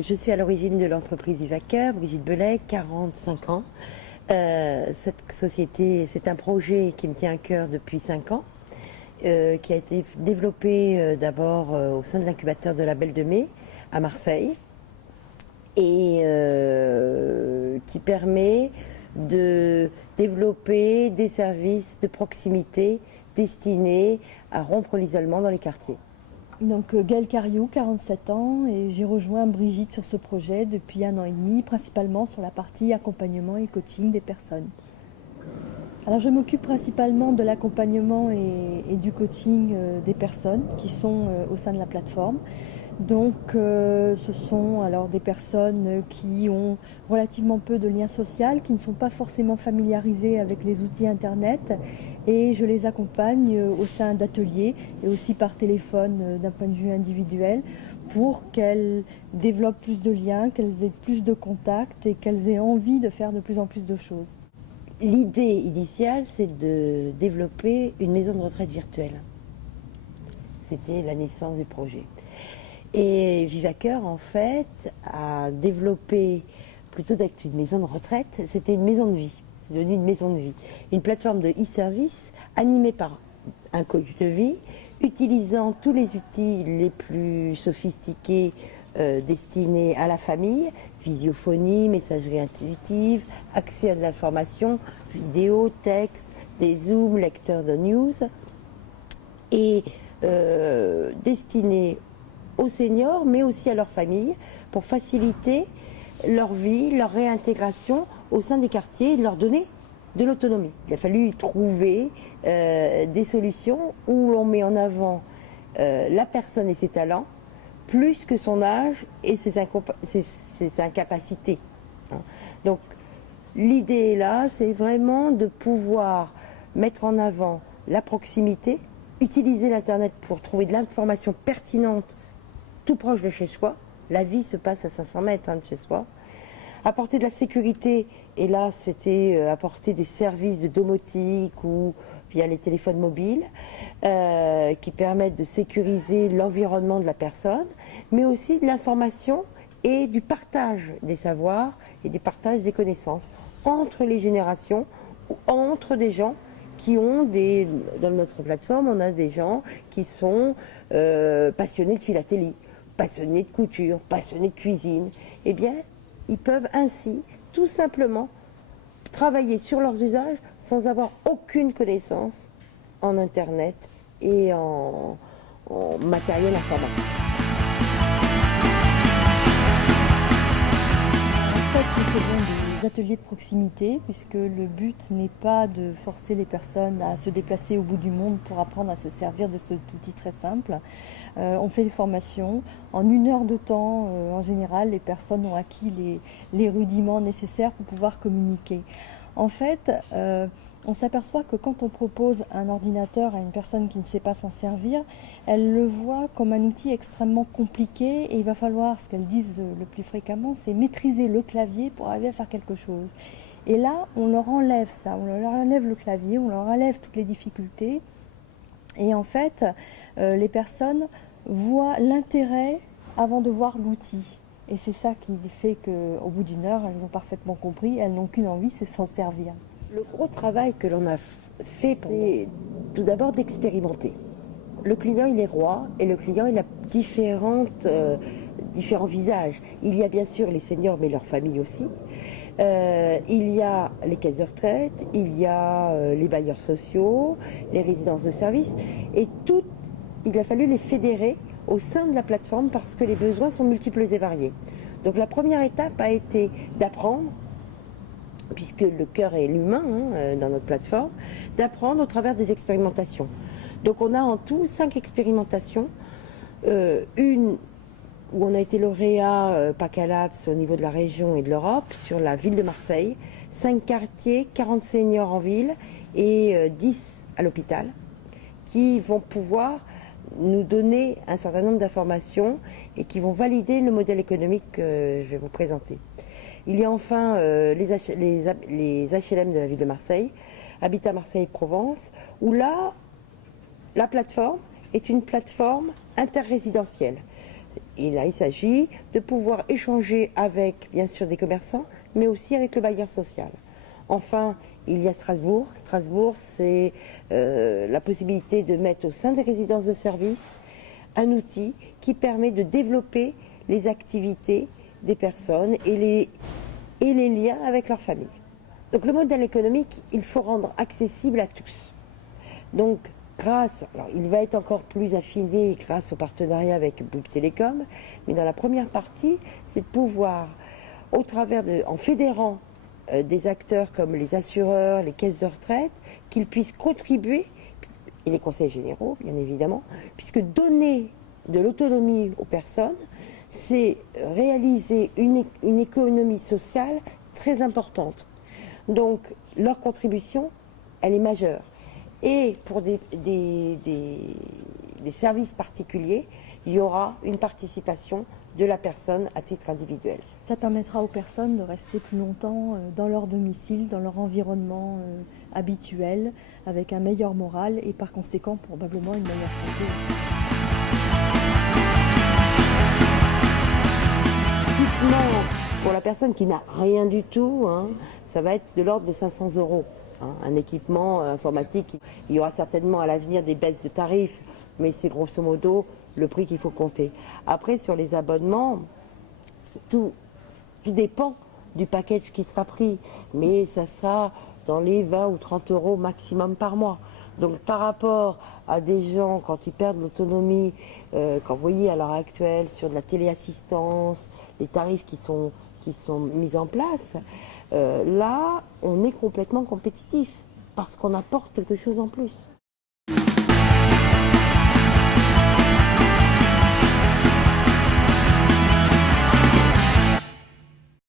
je suis à l'origine de l'entreprise Vivaqueur, Brigitte Belay, 45 ans. Cette société, c'est un projet qui me tient à cœur depuis 5 ans, qui a été développé d'abord au sein de l'incubateur de la Belle de Mai à Marseille, et qui permet de développer des services de proximité destinés à rompre l'isolement dans les quartiers. Donc Gaëlle Cariou, 47 ans, et j'ai rejoint Brigitte sur ce projet depuis 1 an et demi, principalement sur la partie accompagnement et coaching des personnes. Alors je m'occupe principalement de l'accompagnement et du coaching des personnes qui sont au sein de la plateforme. Donc ce sont alors des personnes qui ont relativement peu de liens sociaux, qui ne sont pas forcément familiarisées avec les outils internet, et je les accompagne au sein d'ateliers et aussi par téléphone d'un point de vue individuel pour qu'elles développent plus de liens, qu'elles aient plus de contacts et qu'elles aient envie de faire de plus en plus de choses. L'idée initiale, c'est de développer une maison de retraite virtuelle. C'était la naissance du projet. Et Vivaqueur, en fait, a développé, plutôt d'être une maison de retraite, c'était une maison de vie. C'est devenu une maison de vie. Une plateforme de e-service animée par un coach de vie, utilisant tous les outils les plus sophistiqués destinés à la famille, visiophonie, messagerie intuitive, accès à de l'information, vidéo, texte, des zooms, lecteurs de news, et destinés aux seniors, mais aussi à leur famille, pour faciliter leur vie, leur réintégration au sein des quartiers et de leur donner de l'autonomie. Il a fallu trouver des solutions où l'on met en avant la personne et ses talents, plus que son âge et ses incapacités. Donc l'idée là, c'est vraiment de pouvoir mettre en avant la proximité, utiliser l'Internet pour trouver de l'information pertinente tout proche de chez soi. La vie se passe à 500 mètres de chez soi. Apporter de la sécurité, et là c'était apporter des services de domotique ou via les téléphones mobiles qui permettent de sécuriser l'environnement de la personne, mais aussi de l'information et du partage des savoirs et du partage des connaissances entre les générations ou entre des gens qui ont des... Dans notre plateforme, on a des gens qui sont passionnés de philatélie, passionnés de couture, passionnés de cuisine. Eh bien, ils peuvent ainsi tout simplement travailler sur leurs usages sans avoir aucune connaissance en Internet et en matériel informatique. En fait, nous faisons des ateliers de proximité, puisque le but n'est pas de forcer les personnes à se déplacer au bout du monde pour apprendre à se servir de cet outil très simple. On fait des formations. En 1 heure de temps, en général, les personnes ont acquis les rudiments nécessaires pour pouvoir communiquer. En fait, on s'aperçoit que quand on propose un ordinateur à une personne qui ne sait pas s'en servir, elle le voit comme un outil extrêmement compliqué, et il va falloir, ce qu'elles disent le plus fréquemment, c'est maîtriser le clavier pour arriver à faire quelque chose. Et là, on leur enlève ça, on leur enlève le clavier, on leur enlève toutes les difficultés. Et en fait, les personnes voient l'intérêt avant de voir l'outil. Et c'est ça qui fait qu'au bout d'1 heure, elles ont parfaitement compris, elles n'ont qu'une envie, c'est s'en servir. Le gros travail que l'on a fait, c'est tout d'abord d'expérimenter. Le client, il est roi, et le client, il a différents visages. Il y a bien sûr les seniors, mais leurs familles aussi. Il y a les caisses de retraite, il y a les bailleurs sociaux, les résidences de services, et il a fallu les fédérer au sein de la plateforme parce que les besoins sont multiples et variés. Donc la première étape a été d'apprendre, puisque le cœur est l'humain dans notre plateforme, d'apprendre au travers des expérimentations. Donc on a en tout 5 expérimentations, une où on a été lauréat PACALAPS au niveau de la région et de l'Europe sur la ville de Marseille, 5 quartiers, 40 seniors en ville et 10 à l'hôpital, qui vont pouvoir nous donner un certain nombre d'informations et qui vont valider le modèle économique que je vais vous présenter. Il y a enfin les HLM de la ville de Marseille, Habitat Marseille-Provence, où là, la plateforme est une plateforme interrésidentielle. il s'agit de pouvoir échanger avec, bien sûr, des commerçants, mais aussi avec le bailleur social. Enfin, il y a Strasbourg. Strasbourg, c'est la possibilité de mettre au sein des résidences de services un outil qui permet de développer les activités des personnes et les liens avec leur famille. Donc le modèle économique, il faut rendre accessible à tous. Donc alors il va être encore plus affiné grâce au partenariat avec Bouygues Télécom, mais dans la première partie, c'est de pouvoir, en fédérant des acteurs comme les assureurs, les caisses de retraite, qu'ils puissent contribuer, et les conseils généraux bien évidemment, puisque donner de l'autonomie aux personnes, c'est réaliser une économie sociale très importante. Donc leur contribution, elle est majeure. Et pour des services particuliers, il y aura une participation de la personne à titre individuel. Ça permettra aux personnes de rester plus longtemps dans leur domicile, dans leur environnement habituel, avec un meilleur moral et par conséquent probablement une meilleure santé aussi. Typiquement, pour la personne qui n'a rien du tout, ça va être de l'ordre de 500 €. Un équipement informatique, il y aura certainement à l'avenir des baisses de tarifs, mais c'est grosso modo le prix qu'il faut compter. Après, sur les abonnements, tout dépend du package qui sera pris, mais ça sera dans les 20 ou 30 € maximum par mois. Donc par rapport à des gens, quand ils perdent l'autonomie, quand vous voyez à l'heure actuelle sur de la téléassistance, les tarifs qui sont mis en place, là, on est complètement compétitif parce qu'on apporte quelque chose en plus.